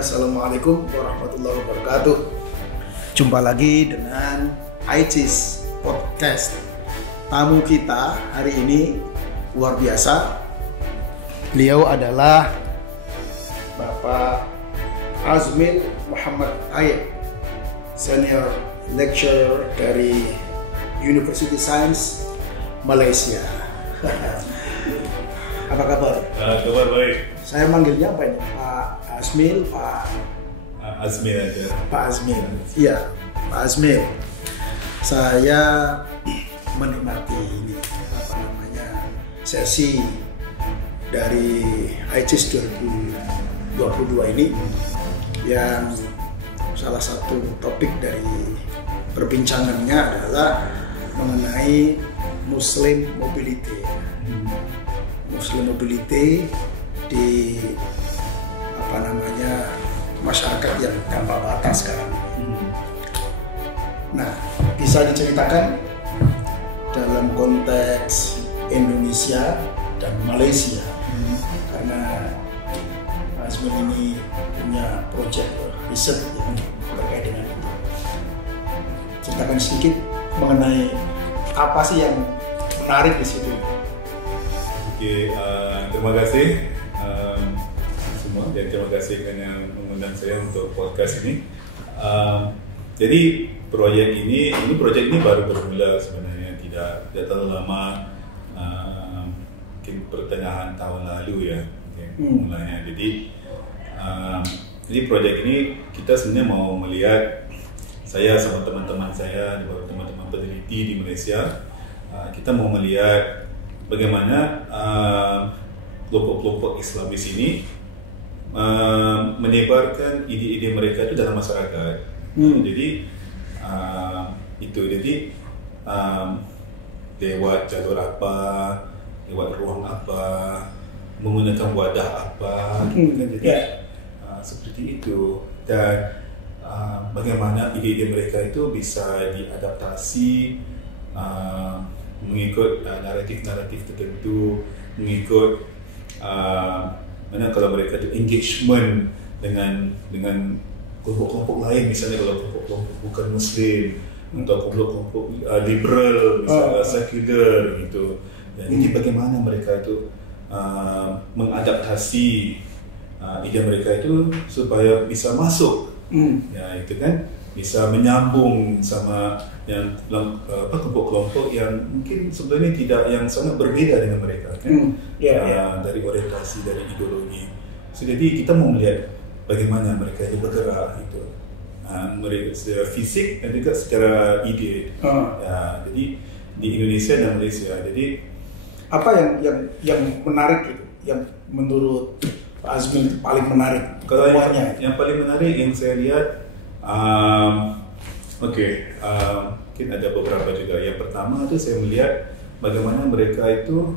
Assalamualaikum warahmatullahi wabarakatuh. Jumpa lagi dengan ICIS Podcast. Tamu kita hari ini luar biasa. Beliau adalah Bapak Azmil Muhammad Ayep, Senior Lecturer dari University Science Malaysia. Apa kabar? Kabar baik. Saya manggilnya apa ini? Pak Azmil, Pak Azmil aja. Pak Azmil. Iya, Pak Azmil. Saya menikmati ini sesi dari ICIS 2022 ini yang salah satu topik dari perbincangannya adalah mengenai Muslim Mobility. Muslim Mobility di masyarakat yang tanpa batas sekarang. Nah, bisa diceritakan dalam konteks Indonesia dan Malaysia, karena Mas Azmil ini punya proyek riset yang terkait dengan itu. Ceritakan sedikit mengenai apa sih yang menarik di situ. Oke, terima kasih semua dan terima kasih kerana mengundang saya untuk podcast ini. Jadi proyek ini baru bermula sebenarnya, tidak terlalu lama, mungkin pertengahan tahun lalu ya, mulanya. Jadi proyek ini kita sebenarnya mau melihat, saya sama teman-teman saya, teman-teman peneliti di Malaysia, kita mau melihat bagaimana kelompok-kelompok Islamis ini menyebarkan ide-ide mereka itu dalam masyarakat. Jadi lewat jalur apa, lewat ruang apa, menggunakan wadah apa, seperti itu. Dan bagaimana ide-ide mereka itu bisa diadaptasi mengikut naratif-naratif tertentu, mengikut mana kalau mereka itu engagement dengan kelompok-kelompok lain, misalnya kalau kelompok-kelompok bukan Muslim atau kelompok-kelompok liberal, misalnya sekular gitu. Jadi bagaimana mereka itu mengadaptasi ide mereka itu supaya bisa masuk, ya itu kan, bisa menyambung sama yang kelompok-kelompok yang mungkin sebenarnya tidak, yang sangat berbeda dengan mereka kan, dari orientasi, dari ideologi. So, jadi kita mau melihat bagaimana mereka itu bergerak itu, mereka secara fisik dan juga secara ide. Ya, jadi di Indonesia dan Malaysia. Jadi apa yang menarik itu, yang menurut Pak Azmil paling menarik? Kalau yang paling menarik yang saya lihat, mungkin ada beberapa juga. Yang pertama itu saya melihat bagaimana mereka itu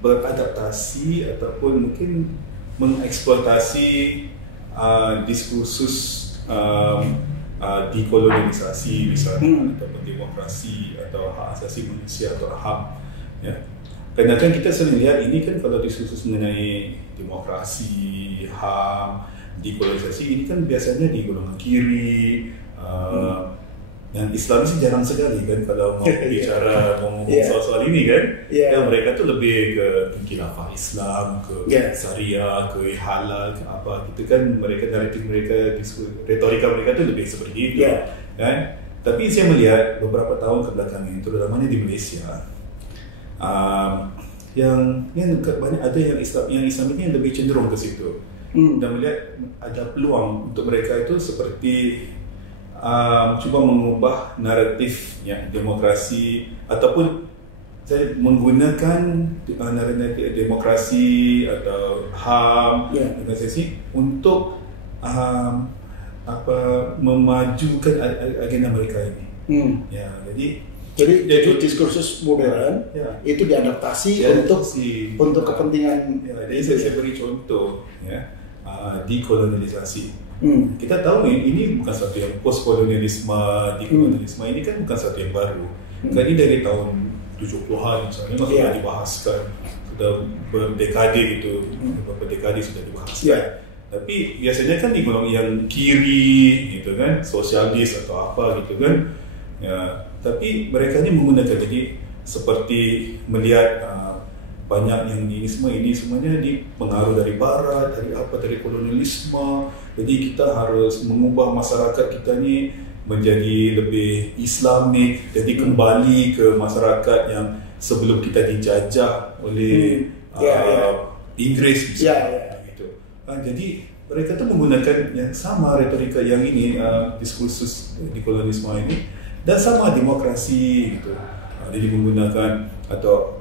beradaptasi ataupun mungkin mengeksploitasi diskursus dekolonialisasi misalnya, ataupun demokrasi atau hak asasi manusia atau HAM, ya. Karena kan kita sering lihat ini kan, kalau diskursus mengenai demokrasi, HAM, dekolonialisasi, ini kan biasanya di golongan kiri, dan Islam sih jarang sekali kan kalau mau bicara, mau ngomong soal-soal ini kan. Dan mereka tuh lebih ke khilafah Islam, ke syariah, ke halal, ke apa gitu kan. Mereka, naratif mereka, retorika mereka tuh lebih seperti itu kan. Tapi saya melihat beberapa tahun kebelakangan, terutamanya di Malaysia, yang banyak ada yang Islam ini yang lebih cenderung ke situ, dan melihat ada peluang untuk mereka itu seperti cuba mengubah naratif demokrasi, ataupun saya menggunakan naratif demokrasi atau HAM organisasi untuk memajukan agenda mereka ini. Jadi diskursus modern itu diadaptasi untuk kepentingan. Jadi saya beri contoh, dekolonialisasi. Kita tahu ini bukan satu yang postkolonialisme, dekolonialisme ini kan bukan satu yang baru. Kan ini dari tahun 70-an misalnya sudah dibahaskan sudah berdekade gitu, beberapa dekade sudah dibahas. Ya. Tapi biasanya kan digolong yang kiri gitu kan, sosialis atau apa gitu kan. Ya, tapi mereka ini menggunakan, jadi seperti melihat banyak yang ini semuanya dipengaruh dari barat, dari kolonialisme. Jadi kita harus mengubah masyarakat kita ni menjadi lebih Islamik, jadi kembali ke masyarakat yang sebelum kita dijajah oleh Inggris misalnya. Jadi mereka tu menggunakan yang sama retorika yang ini, diskursus di kolonialisme ini, dan sama demokrasi gitu. Jadi menggunakan atau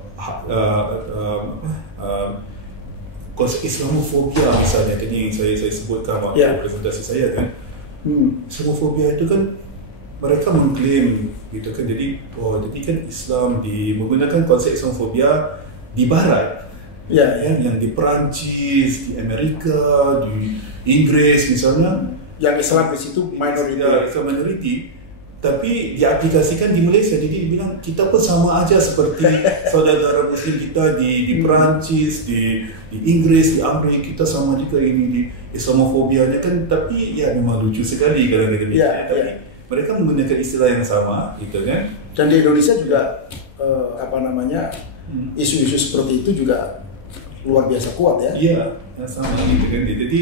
konsep Islamofobia misalnya, tadi saya sebutkan waktu presentasi saya kan. Islamofobia itu kan mereka mengklaim gitu kan, jadi kan Islam menggunakan konsep Islamofobia di Barat. Yang di Perancis, di Amerika, di Inggris misalnya, yang Islam di situ minority, tapi diaplikasikan di Malaysia. Jadi dibilang kita pun sama aja seperti saudara Muslim kita di Perancis, di Inggris, di Amerika, kita sama juga ini di Islamofobianya kan. Tapi ya memang lucu sekali kadang-kadang. Mereka menggunakan istilah yang sama, gitu kan. Dan di Indonesia juga isu-isu seperti itu juga luar biasa kuat ya. Iya, sama gitu kan. Jadi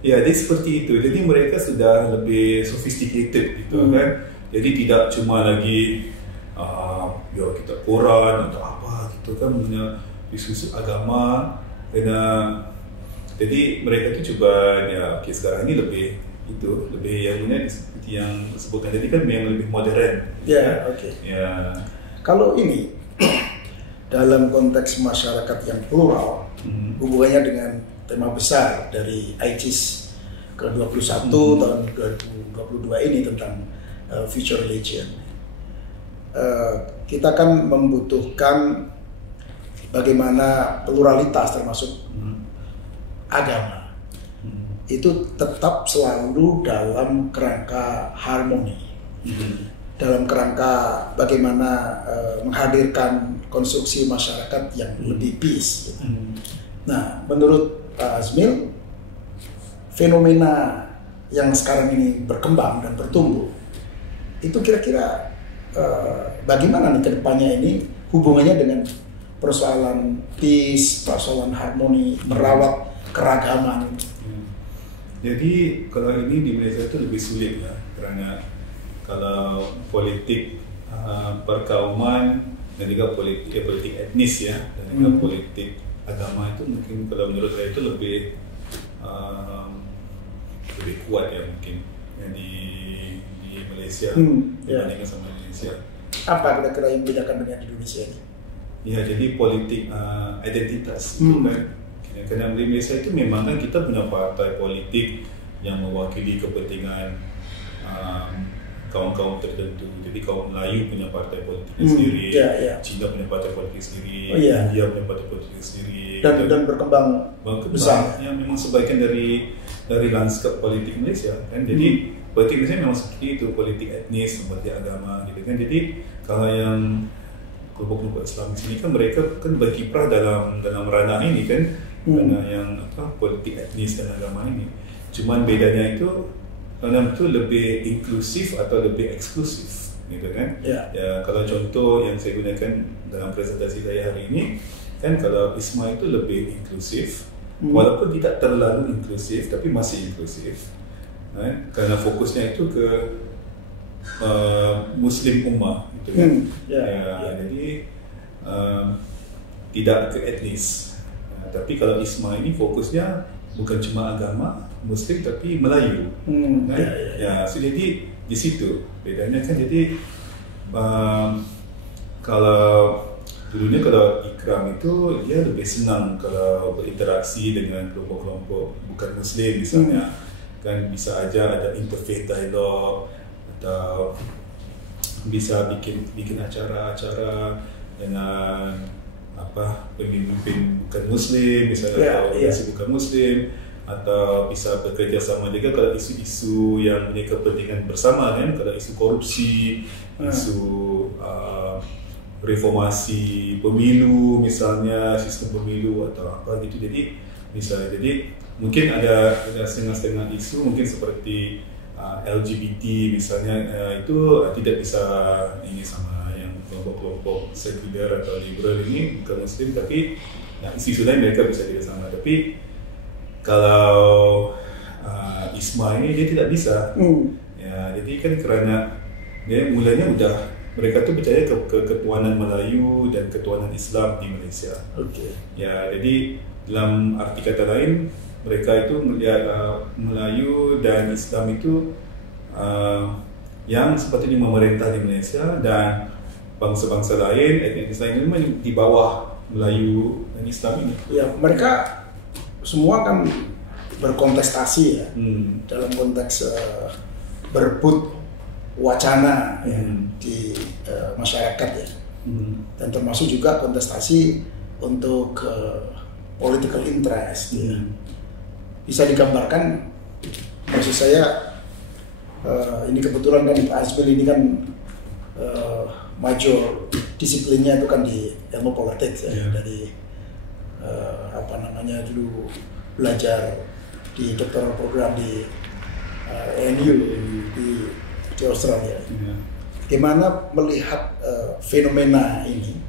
jadi seperti itu. Jadi mereka sudah lebih sophisticated gitu kan. Jadi tidak cuma lagi kita Quran atau apa gitu kan, punya diskusi agama. Jadi mereka itu coba sekarang ini lebih yang ini seperti yang disebutkan tadi kan, yang lebih modern. Kalau ini dalam konteks masyarakat yang plural, hubungannya dengan tema besar dari ICIS ke-21 tahun 2022 ini tentang future religion. Kita kan membutuhkan bagaimana pluralitas termasuk agama itu tetap selalu dalam kerangka harmoni, dalam kerangka bagaimana menghadirkan konstruksi masyarakat yang lebih peace gitu. Nah, menurut Pak Azmil, fenomena yang sekarang ini berkembang dan bertumbuh itu kira-kira bagaimana nih kedepannya ini hubungannya dengan persoalan peace, persoalan harmoni, merawat keragaman? Jadi kalau ini di Malaysia itu lebih sulit ya, kerana kalau politik perkauman dan juga politik etnis ya, dan juga politik agama itu mungkin kalau menurut saya itu lebih kuat ya mungkin yang di Malaysia dibandingkan sama Indonesia. Apa kira-kira yang membedakan dengan Indonesia ini? Ya, jadi politik identitas itu kan. Karena di Malaysia itu memang kan kita punya partai politik yang mewakili kepentingan kaum-kaum tertentu. Jadi kaum Melayu punya partai politik sendiri, Cina punya partai politik sendiri, India punya partai politik sendiri, dan berkembang besar. Yang memang sebagian dari lanskap politik Malaysia kan. Jadi politik Malaysia memang seperti itu, politik etnis, politik agama gitu kan. Jadi kalau yang kelompok-kelompok Islam di sini kan mereka kan berkiprah dalam ranah ini kan, ranah yang politik etnis dan agama ini. Cuman bedanya itu ranah itu lebih inklusif atau lebih eksklusif gitu kan. Ya, kalau contoh yang saya gunakan dalam presentasi saya hari ini kan, kalau ISMA itu lebih inklusif, walaupun tidak terlalu inklusif tapi masih inklusif. Karena fokusnya itu ke Muslim ummah gitu kan. Jadi tidak ke etnis. Tapi kalau ISMA ini fokusnya bukan cuma agama Muslim tapi Melayu. So jadi di situ bedanya kan. Jadi kalau dulunya kalau Ikram itu dia lebih senang kalau berinteraksi dengan kelompok-kelompok bukan Muslim misalnya. Kan bisa aja ada interfaith dialogue atau bisa bikin acara-acara dengan pemimpin bukan Muslim misalnya, atau bukan Muslim, atau bisa bekerja sama juga kalau isu-isu yang punya kepentingan bersama kan, kalau isu korupsi, isu reformasi pemilu misalnya, sistem pemilu atau apa gitu. Jadi misalnya, jadi mungkin ada setengah-setengah isu mungkin seperti LGBT misalnya, itu tidak bisa ini sama yang kelompok-kelompok sekuler atau liberal ini, bukan Muslim, tapi isu lain mereka bisa tidak sama. Tapi kalau ISMA ini dia tidak bisa. Ya, jadi kan karena dia mulanya mereka tuh percaya ke ketuhanan Melayu dan ketuhanan Islam di Malaysia. Ya, jadi dalam arti kata lain, mereka itu melihat Melayu dan Islam itu yang sepertinya memerintah di Malaysia, dan bangsa-bangsa lain, etnis lain itu di bawah Melayu dan Islam ini. Ya, mereka semua kan berkontestasi ya, dalam konteks berebut wacana ya, di masyarakat ya, dan termasuk juga kontestasi untuk political interest ya. Bisa digambarkan, maksud saya ini kebetulan kan Pak Azbil ini kan major disiplinnya itu kan di ilmu politik ya, dari dulu belajar di doktoral program di ANU di Australia. Gimana melihat fenomena ini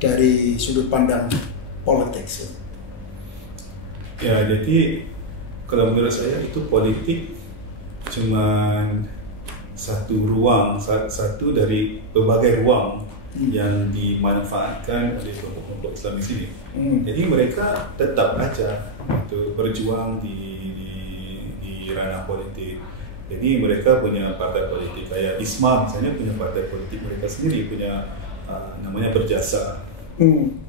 dari sudut pandang politik? Ya, jadi kalau menurut saya itu politik cuman satu ruang, satu dari berbagai ruang yang dimanfaatkan oleh kelompok-kelompok Islam di sini. Jadi mereka tetap aja itu berjuang di ranah politik. Jadi mereka punya partai politik, kayak ISMA misalnya punya partai politik mereka sendiri, punya namanya Berjasa.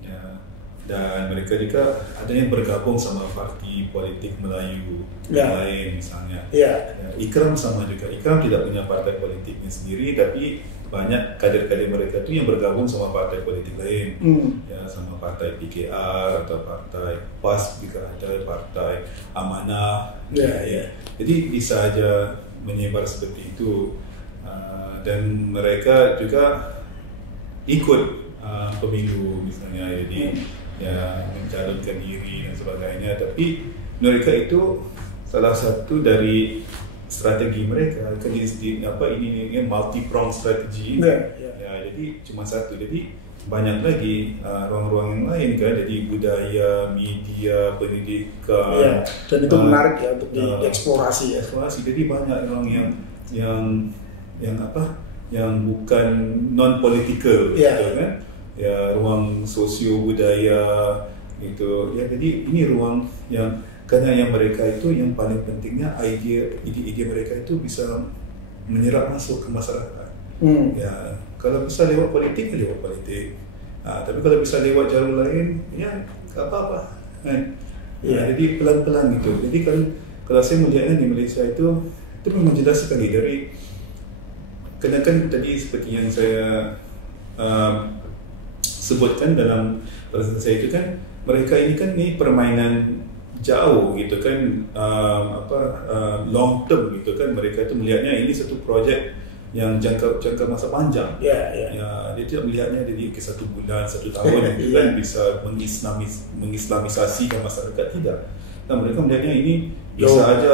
Ya, dan mereka juga ada yang bergabung sama parti politik Melayu lain misalnya. Ya, Ikram sama juga. Ikram tidak punya partai politiknya sendiri, tapi banyak kader-kader mereka itu yang bergabung sama partai politik lain, ya, sama partai PKR atau partai PAS juga ada, partai Amanah. Jadi bisa aja menyebar seperti itu, dan mereka juga ikut pemilu misalnya, jadi ya mencalonkan diri dan sebagainya. Tapi mereka itu salah satu dari strategi mereka, ini multi prong strategi. Ya, jadi cuma satu. Jadi banyak lagi ruang-ruang yang lain kan, jadi budaya, media, pendidikan. Dan itu menarik ya untuk dieksplorasi ya. Jadi banyak ruang yang bukan non politikal, gitu kan? Ya, ruang sosio budaya gitu. Ya, jadi ini ruang yang karena yang mereka itu yang paling pentingnya ide mereka itu bisa menyerap masuk ke masyarakat. Ya, kalau bisa lewat politik, ya lewat politik. Tapi kalau bisa lewat jalur lain, ya tak apa-apa. Kan? Jadi pelan-pelan gitu. Jadi kalau saya melihatnya di Malaysia itu memang jelas sekali dari, karena kan tadi seperti yang saya sebutkan dalam perasaan saya itu kan, mereka ini kan permainan jauh gitu kan, long term gitu kan. Mereka itu melihatnya ini satu projek yang jangka masa panjang. Ya, dia tidak melihatnya jadi ke 1 bulan, 1 tahun itu kan bisa mengislamisasikan masyarakat, tidak. Dan mereka melihatnya ini bisa aja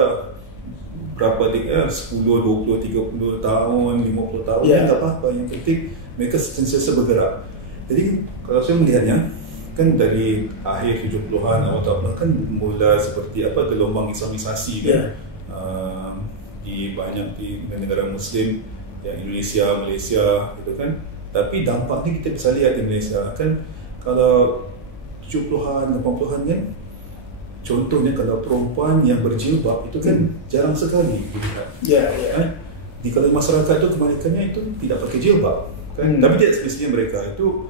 berapa 10, 20, 30 tahun, 50 tahun, tak apa-apa. Yang penting mereka sentiasa bergerak. Jadi kalau saya melihatnya kan dari akhir 70-an awal tahun kan mula seperti gelombang islamisasi kan, di banyak di negara Muslim, ya, Indonesia, Malaysia gitu kan. Tapi dampaknya kita bisa lihat di Malaysia kan, kalau 70-an, 80-an kan, contohnya kalau perempuan yang berjilbab itu kan jarang sekali dilihat. Di kalau masyarakat itu kebalikannya itu tidak pakai jilbab kan. Tapi tidak spesifiknya mereka itu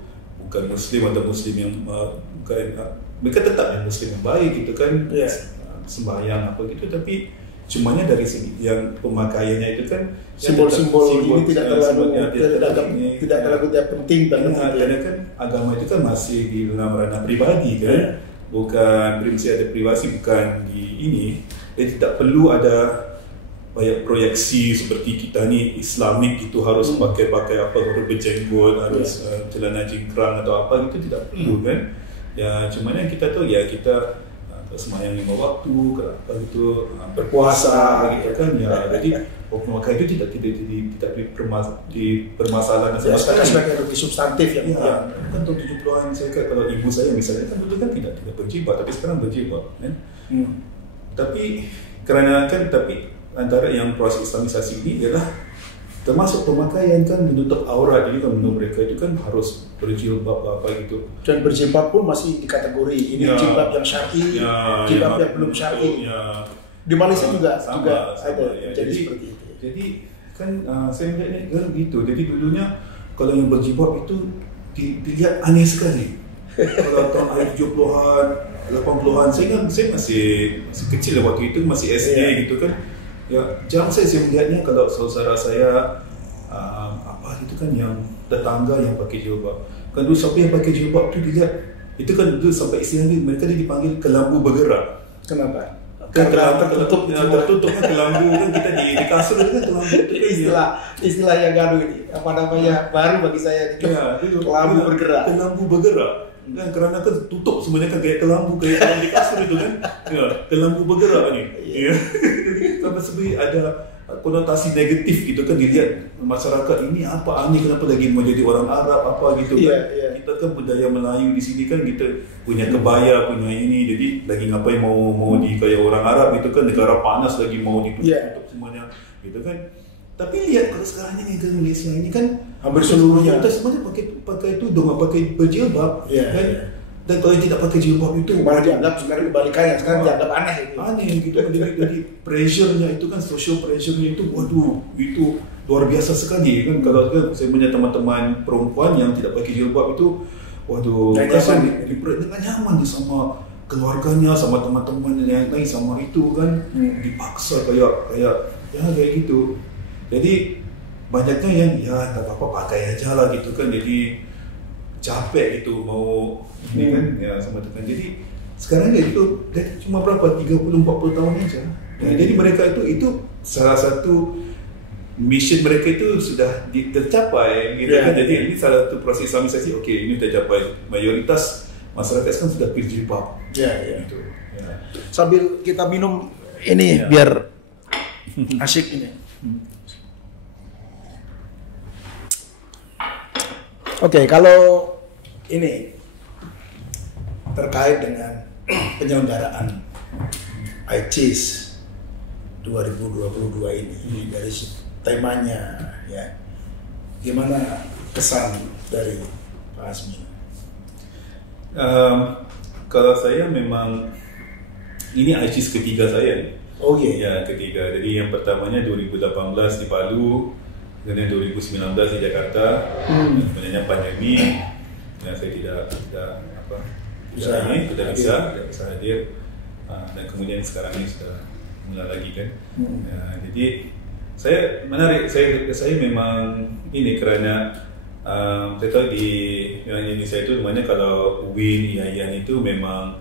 bukan Muslim atau Muslim yang mereka tetap yang Muslim yang baik gitu kan, sembahyang apa gitu, tapi cumanya dari segi yang pemakaiannya itu kan simbol-simbol ini tidak terlalu penting banget. Karena kan agama itu kan masih di dalam ranah pribadi kan, bukan prinsip ada privasi, bukan di ini. Jadi tidak perlu ada banyak proyeksi seperti kita ni Islamik itu harus pakai apa, harus berjenggot, harus celana jingkrang atau apa, itu tidak perlu kan. Ya cuma yang kita tahu ya kita sembahyang 5 waktu, apa gitu, berpuasa gitu kan ya. Jadi maka itu tidak dipermasalahkan sama sekali sebagai lebih substantif ya. Kan tahun 70-an saya kan, kalau ibu saya misalnya kan dulu kan tidak berjilbab, tapi sekarang berjilbab kan. Tapi antara yang proses islamisasi ini adalah termasuk pemakaian kan, menutup aurat. Jadi kan menurut mereka itu kan harus berjilbab apa gitu. Dan berjilbab pun masih dikategori ini jilbab yang syar'i, jilbab yang belum syar'i. Di Malaysia juga ada ya. jadi seperti itu. Jadi kan saya melihatnya kan gitu. Jadi dulunya kalau yang berjilbab itu dilihat aneh sekali. Kalau tahun 70-an, 80-an, saya masih kecil waktu itu, masih SD gitu kan. Ya, jarang saya melihatnya kalau saudara saya apa itu kan yang tetangga yang pakai jilbab. Kan dulu siapa yang pakai jilbab tu dilihat, itu kan dulu sampai istilahnya mereka dipanggil kelambu bergerak. Kenapa? Karena tertutup kan kelambu kan, kita di kasur kan kelambu itu istilah yang gaduh ini apa namanya baru bagi saya itu kelambu bergerak. Kelambu bergerak kan kerana kan tutup sebenarnya kan kayak kelambu di kasur itu kan. Ya, kelambu bergerak ni. Ya. Sampai sebenarnya ada konotasi negatif gitu kan, dilihat masyarakat ini apa aneh, kenapa lagi mau jadi orang Arab apa gitu kan. Kita kan budaya Melayu di sini kan, kita punya kebaya, punya ini, jadi lagi ngapain mau di kayak orang Arab itu kan, negara panas lagi mau ditutup semuanya gitu kan. Tapi lihat kalau sekarang ini negara Malaysia ini kan hampir seluruhnya kita semuanya pakai tudung, pakai berjilbab kan. Dan kalau tidak pakai jilbab itu malah dianggap sekarang kebalikannya, sekarang dianggap aneh gitu. Jadi pressure-nya itu kan, social pressure-nya itu, waduh, itu luar biasa sekali kan. Kalau saya punya teman-teman perempuan yang tidak pakai jilbab itu, waduh, merasa dengan nyaman sama keluarganya, sama teman-teman yang lain, sama itu kan, dipaksa kayak gitu. Jadi banyaknya yang ya tak apa-apa pakai aja lah gitu kan. Jadi capek gitu mau ini kan ya sama itu kan. Jadi sekarang ya itu cuma berapa 30-40 tahun aja. Ya, jadi mereka itu salah satu mission mereka itu sudah tercapai gitu kan. Jadi ini salah satu proses islamisasi. Okey, ini tercapai, mayoritas masyarakat sekarang sudah berjilbab. Gitu. Ya. Sambil kita minum ini biar asyik ini. Oke, kalau ini terkait dengan penyelenggaraan ICIS 2022 ini dari temanya ya, gimana kesan dari Pak Azmi? Kalau saya memang ini ICIS ketiga saya. Ya, ketiga. Jadi yang pertamanya 2018 di Palu, kemudian 2019 di Jakarta. Sebenarnya pandemi, ya saya tidak bisa hadir. Dan kemudian sekarang ini sudah mulai lagi kan. Ya, jadi saya menarik. Saya memang ini kerana saya tahu di Indonesia itu namanya kalau UIN, IAIN itu memang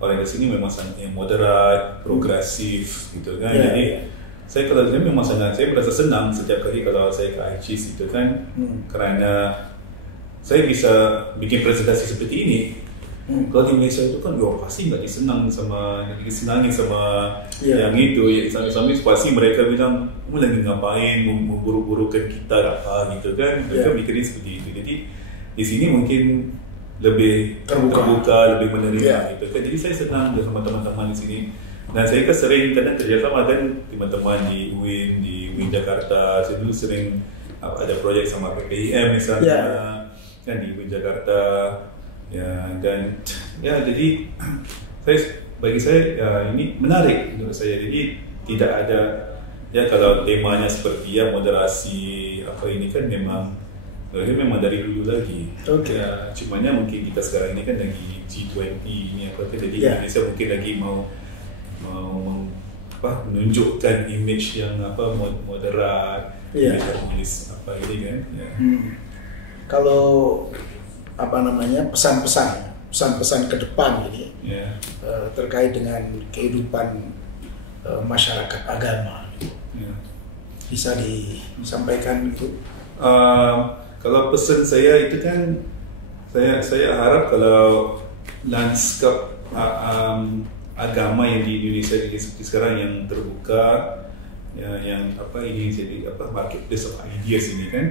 orang di sini memang sangat moderat, progresif gitu kan. Jadi saya memang saya merasa senang setiap kali kalau saya ke ICIS itu kan, kerana saya bisa bikin presentasi seperti ini. Kalau di Malaysia itu kan pasti nggak disenangi sama yang itu. Sampai pasti mereka bilang, kamu lagi ngapain, memburu-burukan kita apa gitu kan. Mereka mikirin seperti itu. Jadi di sini mungkin lebih terbuka, lebih menerima gitu kan. Jadi saya senang sama teman-teman di sini. Dan saya kan sering kadang kerjasama kan teman-teman di UIN Jakarta. Saya dulu sering ada proyek sama PPIM misalnya kan di UIN Jakarta. Ya, dan ya jadi bagi saya ini menarik menurut saya. Jadi tidak ada kalau temanya seperti moderasi apa ini kan memang dari dulu lagi. Ya, cumanya mungkin kita sekarang ini kan lagi G20 ini apa, jadi Indonesia mungkin lagi mau menunjukkan image yang moderat, komunis apa ini kan. Kalau pesan-pesan ke depan ini terkait dengan kehidupan masyarakat agama Ya. Bisa disampaikan gitu. Kalau pesan saya itu kan, saya harap kalau lanskap agama yang di Indonesia ini sekarang yang terbuka, yang ini jadi marketplace of ideas ini kan,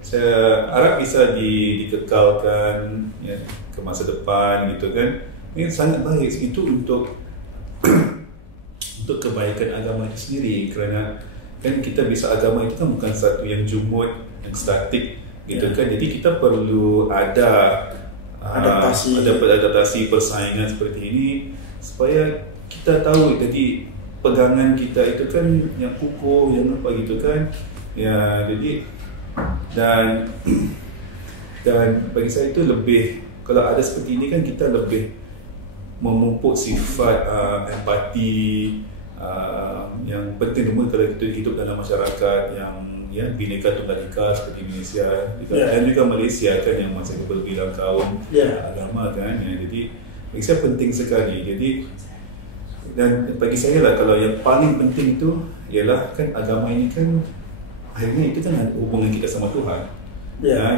saya harap bisa dikekalkan ya, ke masa depan gitu kan. Ini sangat baik itu untuk untuk kebaikan agama itu sendiri, kerana kan kita bisa agama itu kan bukan satu yang jumud, yang statik gitu kan. Jadi kita perlu ada adaptasi persaingan seperti ini supaya kita tahu jadi pegangan kita itu kan yang kukuh, yang apa gitu kan ya. Jadi dan bagi saya itu lebih, kalau ada seperti ini kan kita lebih memupuk sifat empati yang penting umum kalau kita hidup dalam masyarakat yang Bhinneka Tunggal Ika seperti Indonesia dan juga Malaysia kan yang masih berbilang kaum agama kan ya. Jadi bagi saya penting sekali. Jadi dan bagi saya lah, kalau yang paling penting itu ialah kan agama ini kan akhirnya itu kan hubungan kita sama Tuhan.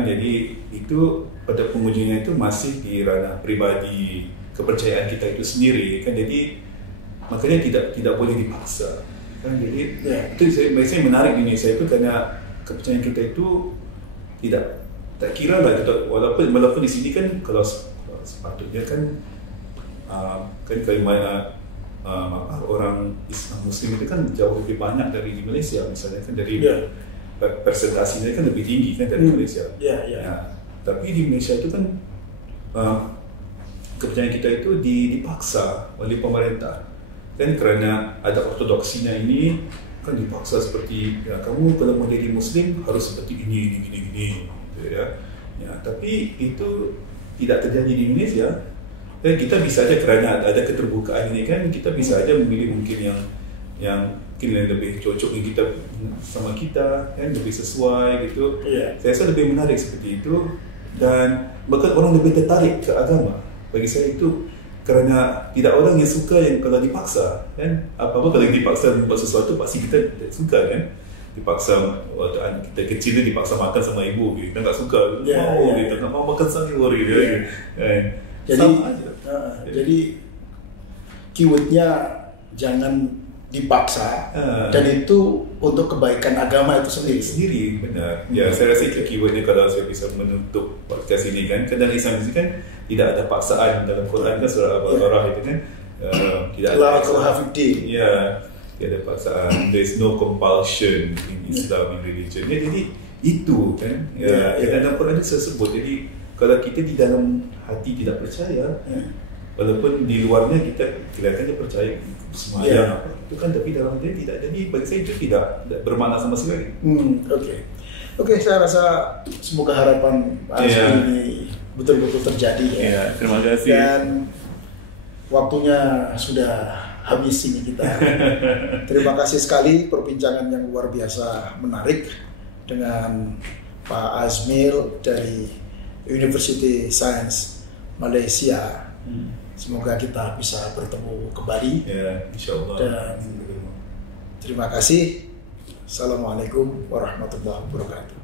Jadi itu pada penghujungnya itu masih di ranah pribadi, kepercayaan kita itu sendiri kan. Jadi makanya tidak boleh dipaksa kan. Jadi itu saya menarik di Indonesia itu karena kepercayaan kita itu tak kira lah kita, walaupun di sini kan kalau sepatutnya kan kalau orang Islam Muslim itu kan jauh lebih banyak dari di Malaysia misalnya kan, dari persentasinya kan lebih tinggi kan dari Malaysia. Tapi di Malaysia itu kan kepercayaan kita itu dipaksa oleh pemerintah kan, kerana ada ortodoksinya ini kan dipaksa seperti kamu kalau mau jadi Muslim harus seperti ini gitu ya. Tapi itu tidak terjadi di Indonesia. Dan kita bisa aja, kerana ada keterbukaan ini kan, kita bisa aja memilih mungkin yang mungkin lebih cocok dengan kita, sama kita kan, lebih sesuai gitu. Saya rasa lebih menarik seperti itu, dan bahkan orang lebih tertarik ke agama. Bagi saya itu kerana tidak orang yang suka yang kalau dipaksa kan. Apa-apa kalau dipaksa buat sesuatu pasti kita tidak suka kan. Dipaksa waktu kita kecil dipaksa makan sama ibu, kita tak suka. Kita tak mau makan sayur gitu. Jadi keywordnya jangan dipaksa, dan itu untuk kebaikan agama itu sendiri. Benar. Ya, saya rasa itu keywordnya kalau saya bisa menutup podcast ini kan. Dalam Islam ini kan tidak ada paksaan. Dalam Quran kan surah Al-Baqarah itu kan tidak ada paksaan. Ya, tidak ada paksaan. There is no compulsion in Islam, in religion. Jadi itu kan. Dalam Quran itu saya sebut. Jadi kalau kita di dalam hati tidak percaya, walaupun di luarnya kita kelihatannya percaya semuanya itu kan, tapi dalam dia tidak. Jadi bagi saya itu tidak bermakna sama sekali. Oke, saya rasa semoga harapan ini betul-betul terjadi ya. Terima kasih. Dan waktunya sudah habis ini kita. Terima kasih sekali perbincangan yang luar biasa menarik dengan Pak Azmil dari University Science Malaysia. Semoga kita bisa bertemu kembali. Insyaallah. Dan terima kasih. Assalamualaikum warahmatullahi wabarakatuh.